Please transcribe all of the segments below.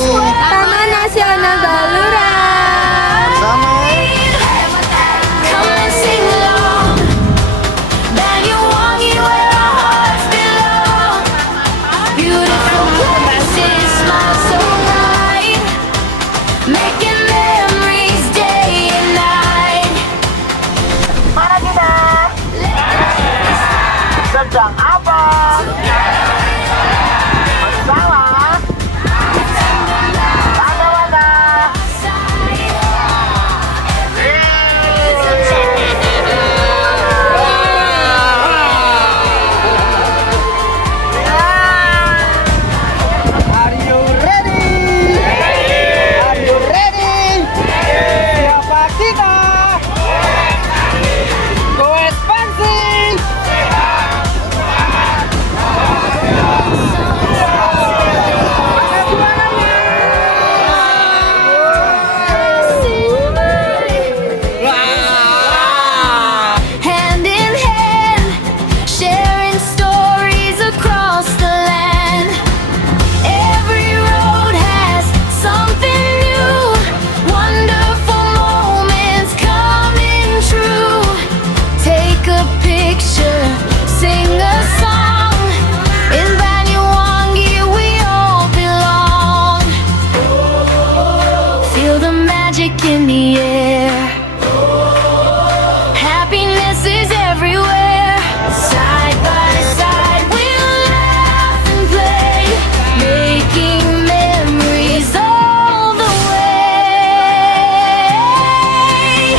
Taman Nasional Baluran. Sama. Come and sing along. Banyuwangi, where our hearts belong. Beautiful places, smile so bright, making memories day and night. Mana kita? Sedang apa? Bersama. Bangga-bangga. Are you ready? Are you ready? Siapa kita? Go ekspansi! Hand in hand, sharing stories across the land. Every road has something new, wonderful moments coming true. Take a picture, sing a song. In Banyuwangi we all belong. Feel the magic in the air. Happiness is everywhere. Side by side, we'll laugh and play, making memories all the way.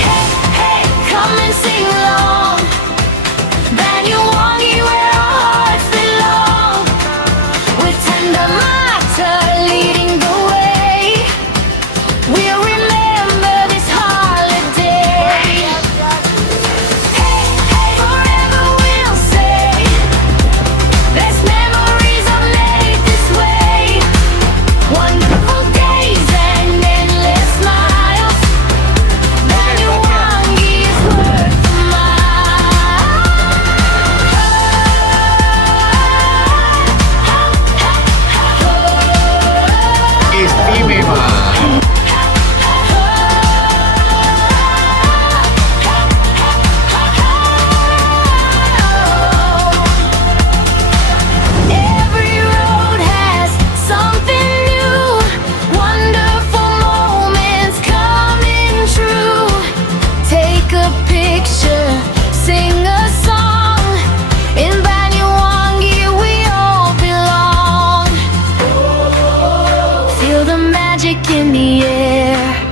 Hey, hey, come and sing along. Banyuwangi, where our hearts belong. With tender matter leading the way, we'll remember this holiday. Hey, hey, forever we'll say, best memories are made this way. Wonderful days and endless smiles. Banyuwangi is worth the mile. Istimewa. Every road has something new, wonderful moments coming true. Take a picture, sing a song. In Banyuwangi we all belong. Feel the magic in the air.